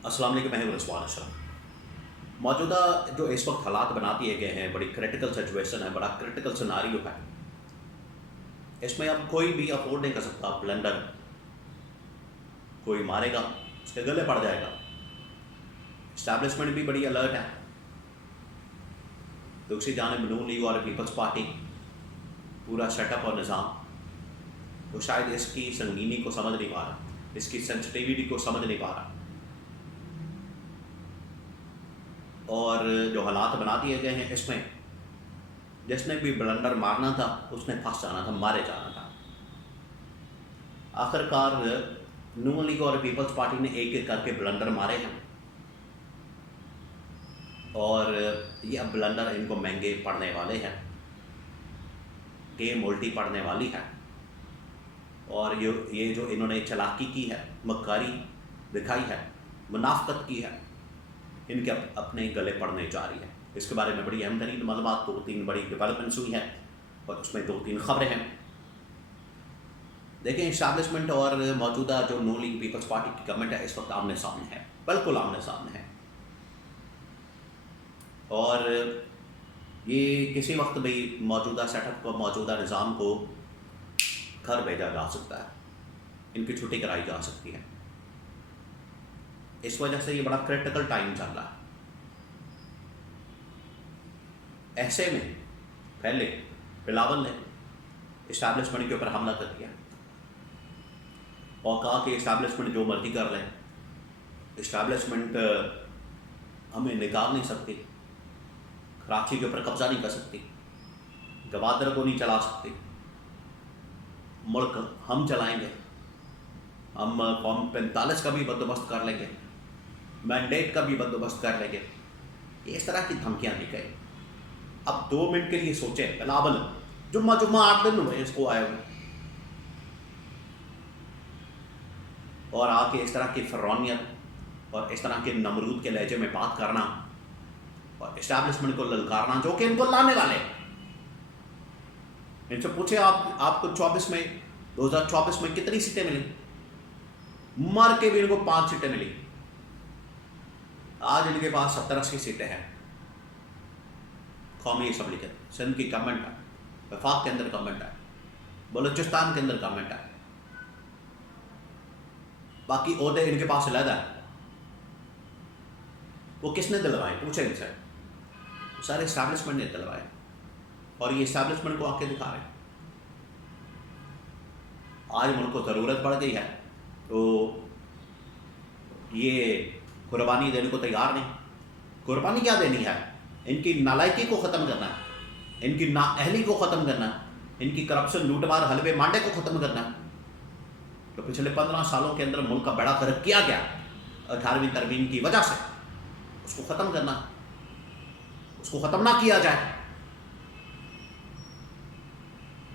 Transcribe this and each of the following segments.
अस्सलाम वालेकुम, मैं हूं रिजवान अशरफ। मौजूदा जो इस वक्त हालात बना दिए गए हैं, बड़ी क्रिटिकल सिचुएशन है, बड़ा क्रिटिकल सिनारियो है। इसमें अब कोई भी अफोर्ड नहीं कर सकता ब्लंडर। कोई मारेगा उसके गले पड़ जाएगा। इस्टेब्लिशमेंट भी बड़ी अलर्ट है। दूसरी जानिब नून लीग और पीपल्स पार्टी पूरा सेटअप और निज़ाम वो शायद इसकी संगीनी को समझ नहीं पा रहा, इसकी सेंसिटिविटी को समझ नहीं पा रहा। और जो हालात बना दिए गए हैं इसमें जिसने भी ब्लंडर मारना था उसने फंस जाना था, मारे जाना था। आखिरकार नून लीग और पीपल्स पार्टी ने एक एक करके ब्लंडर मारे हैं और ये अब ब्लंडर इनको महंगे पड़ने वाले हैं। गेम उल्टी पड़ने वाली है और ये जो इन्होंने चालाकी की है, मक्कारी दिखाई है, मुनाफकत की है, इनके अपने गले पड़ने जा रही है। इसके बारे में बड़ी अहम तरीन मालूमात, 2-3 बड़ी डेवलपमेंट्स हुई हैं और उसमें 2-3 खबरें हैं। देखें, इस्टेब्लिशमेंट और मौजूदा जो नून लीग पीपल्स पार्टी की गवर्नमेंट है इस वक्त आमने सामने है, बिल्कुल आमने सामने है। और ये किसी वक्त भी मौजूदा सेटअप को, मौजूदा निज़ाम को घर भेजा जा सकता है, इनकी छुट्टी कराई जा सकती है। इस वजह से ये बड़ा क्रिटिकल टाइम चल रहा है। ऐसे में पहले बिलावल ने इस्टेब्लिशमेंट के ऊपर हमला कर दिया और कहा कि इस्टेब्लिशमेंट जो मर्जी कर लें, इस्टेब्लिशमेंट हमें निकाल नहीं सकती, कराची के ऊपर कब्जा नहीं कर सकती, गवादर को नहीं चला सकती, मुल्क हम चलाएंगे, हम कौम 45 का भी बंदोबस्त कर लेंगे, मैंडेट का भी बंदोबस्त कर लेंगे। इस तरह की धमकियां दी गई। अब 2 मिनट के लिए सोचे, बिलावल जुम्मा 8 दिन हुए इसको आए हुए और आके इस तरह की फरौनियत और इस तरह के नमरूद के लहजे में बात करना और इस्टेब्लिशमेंट को ललकारना, जो कि इनको लाने वाले। इनसे पूछे आपको 2024 में कितनी सीटें मिली? मर के भी इनको 5 सीटें मिली। आज इनके पास 70-80 सीटें हैं। कौमी असम्बली के सिंध की गवर्नमेंट है, वफाक के अंदर गवर्नमेंट है, बलूचिस्तान के अंदर गवर्नमेंट है, बाकी ओहदे इनके पास अलग है। वो किसने दिलवाए? पूछे इनसे। सारे इस्टेब्लिशमेंट ने दिलवाए और ये इस्टेब्लिशमेंट को आके दिखा रहे हैं। आज मुल्क को ज़रूरत पड़ गई है तो ये कुर्बानी देने को तैयार नहीं। कुर्बानी क्या देनी है? इनकी नालायकी को ख़त्म करना है, इनकी नाअहली को ख़त्म करना है, इनकी करप्शन, लूटमार, हलवे मांडे को ख़त्म करना है। तो पिछले 15 सालों के अंदर मुल्क का बड़ा फ़र्क किया गया 18वीं तरमीम की वजह से, उसको ख़त्म करना, उसको ख़त्म ना किया जाए।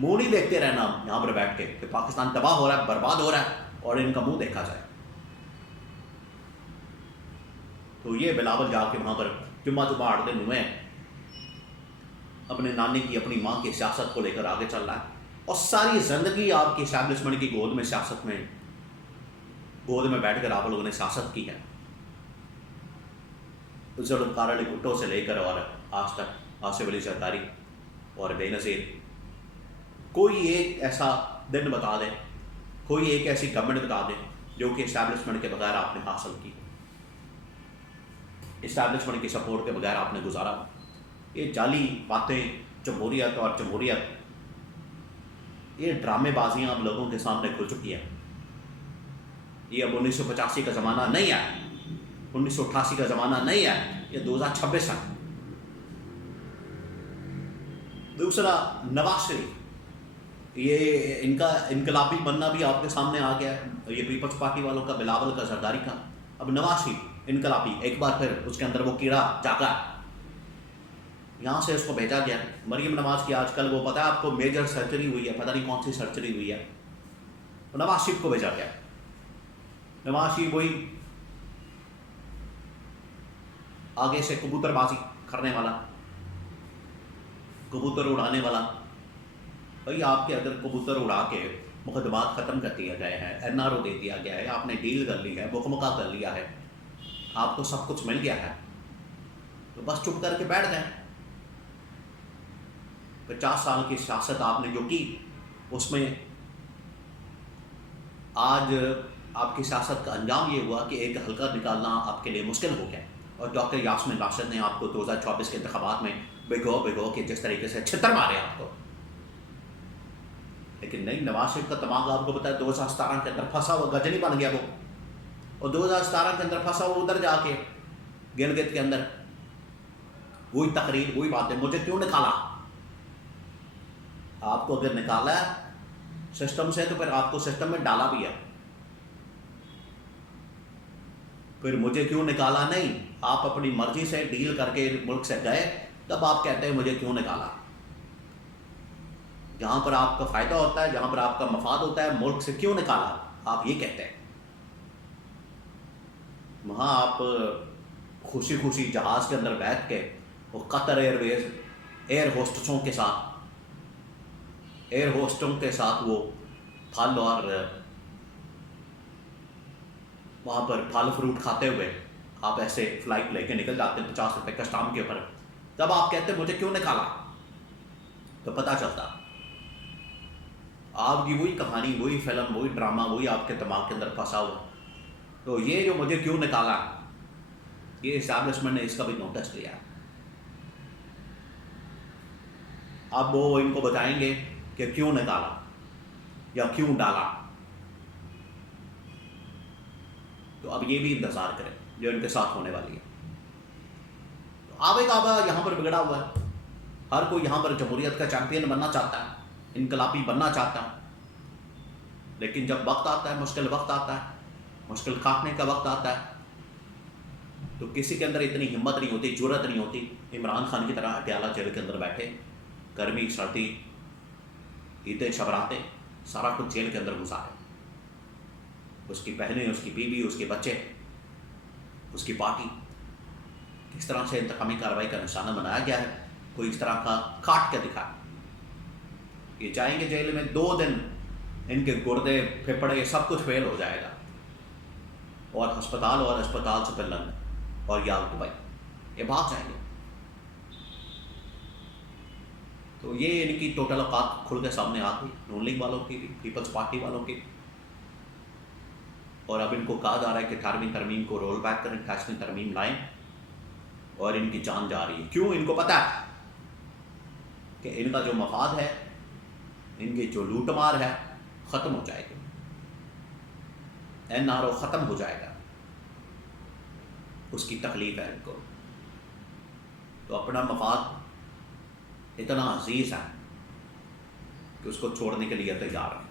मुंह नहीं देखते रहना यहाँ पर बैठ के कि पाकिस्तान तबाह हो रहा है, बर्बाद हो रहा है और इनका मुंह देखा जाए। तो ये बिलावल जाके वहाँ पर जुम्मा 8 दिन हुए अपने नानी की, अपनी माँ की सियासत को लेकर आगे चल रहा है और सारी ज़िंदगी आपकी इस्टेब्लिशमेंट की गोद में, सियासत में, गोद में बैठ कर आप लोगों ने सियासत की है। जुल्फ़िकार अली भुट्टो से लेकर और आज तक आसिफ अली जरदारी और बेनज़ीर। कोई एक ऐसा दिन बता दें, कोई एक ऐसी गवर्नमेंट बता दें जो कि इस्टेब्लिशमेंट के बगैर आपने हासिल की, इस्टेब्लिशमेंट की सपोर्ट के बगैर आपने गुजारा। ये जाली बातें, जमहूरियत और जमहूरियत, ये ड्रामेबाजियाँ अब लोगों के सामने खुल चुकी है। ये अब 1985 का ज़माना नहीं है, 1988 का ज़माना नहीं है, ये 2026 है। दूसरा, नवाज शरीफ, ये इनका इनकलाबी बनना भी आपके सामने आ गया है। ये पीपल्स पार्टी वालों का, बिलावल का, जरदारी का। अब नवाज शरीफ इनकलाबी, एक बार फिर उसके अंदर वो कीड़ा जागा, यहाँ से उसको भेजा गया। मरीम नवाज की आजकल वो पता है आपको, मेजर सर्जरी हुई है, पता नहीं कौन सी सर्जरी हुई है, तो नवाज शरीफ को भेजा गया। नवाज शरीफ वही आगे से कबूतरबाजी करने वाला, कबूतर उड़ाने वाला। भाई आपके अगर कबूतर उड़ा के मुकदमात ख़त्म कर दिया गए हैं, NRO दे दिया गया है, आपने डील कर ली है, मुकमका कर लिया है, आपको सब कुछ मिल गया है, तो बस चुप करके बैठ जाए। 50 साल की सियासत आपने जो की, उसमें आज आपकी सियासत का अंजाम ये हुआ कि एक हल्का निकालना आपके लिए मुश्किल हो गया। और डॉक्टर यास्मीन राशिद ने आपको 2024 के इंतखाबात में भिगो के जिस तरीके से छितर मारे आपको, लेकिन नहीं, नवाज शरीफ का दिमाग आपको पता है 2017 के अंदर फंसा हुआ गजनी बन गया वो, और 2017 के अंदर फंसा हुआ उधर जाके गिलगित के अंदर वही तकरीर, वही बातें, मुझे क्यों निकाला। आपको अगर निकाला है सिस्टम से, तो फिर आपको सिस्टम में डाला भी है। फिर मुझे क्यों निकाला नहीं, आप अपनी मर्जी से डील करके मुल्क से गए, तब आप कहते हैं मुझे क्यों निकाला। जहां पर आपका फायदा होता है, जहां पर आपका मफाद होता है, मुल्क से क्यों निकाला, आप ये कहते हैं। वहां आप खुशी खुशी जहाज के अंदर बैठ के और कतर एयरवेज एयर होस्टों के साथ वो फल और वहाँ पर फल फ्रूट खाते हुए आप ऐसे फ्लाइट लेके निकल जाते हैं 50 रुपये कस्टम के ऊपर, तब आप कहते हैं मुझे क्यों निकाला। तो पता चलता आपकी वही कहानी, वही फिल्म, वही ड्रामा, वही आपके दिमाग के अंदर फंसा हुआ। तो ये जो मुझे क्यों निकाला, ये इस्टेब्लिशमेंट ने इसका भी नोटिस लिया। अब वो इनको बताएंगे कि क्यों निकाला या क्यों डाला। तो अब ये भी इंतजार करें जो इनके साथ होने वाली है। तो आबे काबा यहाँ पर बिगड़ा हुआ है। हर कोई यहाँ पर जमहूरियत का चैंपियन बनना चाहता है, इनकलाबी बनना चाहता है, लेकिन जब वक्त आता है, मुश्किल वक्त आता है, मुश्किल काटने का वक्त आता है, तो किसी के अंदर इतनी हिम्मत नहीं होती, जुर्रत नहीं होती इमरान खान की तरह अटियाला जेल के अंदर बैठे, गर्मी सर्दी ईदें शबरातें सारा कुछ जेल के अंदर गुजारे। उसकी बहनें, उसकी बीवी, उसके बच्चे, उसकी पार्टी, किस तरह से इंतकामी कार्रवाई का निशाना बनाया गया है, कोई इस तरह का काट के दिखा। ये जाएंगे जेल में 2 दिन, इनके गुर्दे फेफड़े सब कुछ फेल हो जाएगा, और अस्पताल से फिर लंदन और या दुबई ये भाग जाएंगे। तो ये इनकी टोटल औकात खुल के सामने आ गई, नून लीग वालों की भी, पीपल्स पार्टी वालों की। और अब इनको कहा जा रहा है कि 18वीं तरमीम को रोल बैक करें, 28वीं तरमीम लाएं, और इनकी जान जा रही है। क्यों? इनको पता है कि इनका जो मफाद है, इनकी जो लूटमार है, ख़त्म हो जाएगी, NRO ख़त्म हो जाएगा, उसकी तकलीफ है इनको। तो अपना मफाद इतना अजीज़ है कि उसको छोड़ने के लिए तैयार है।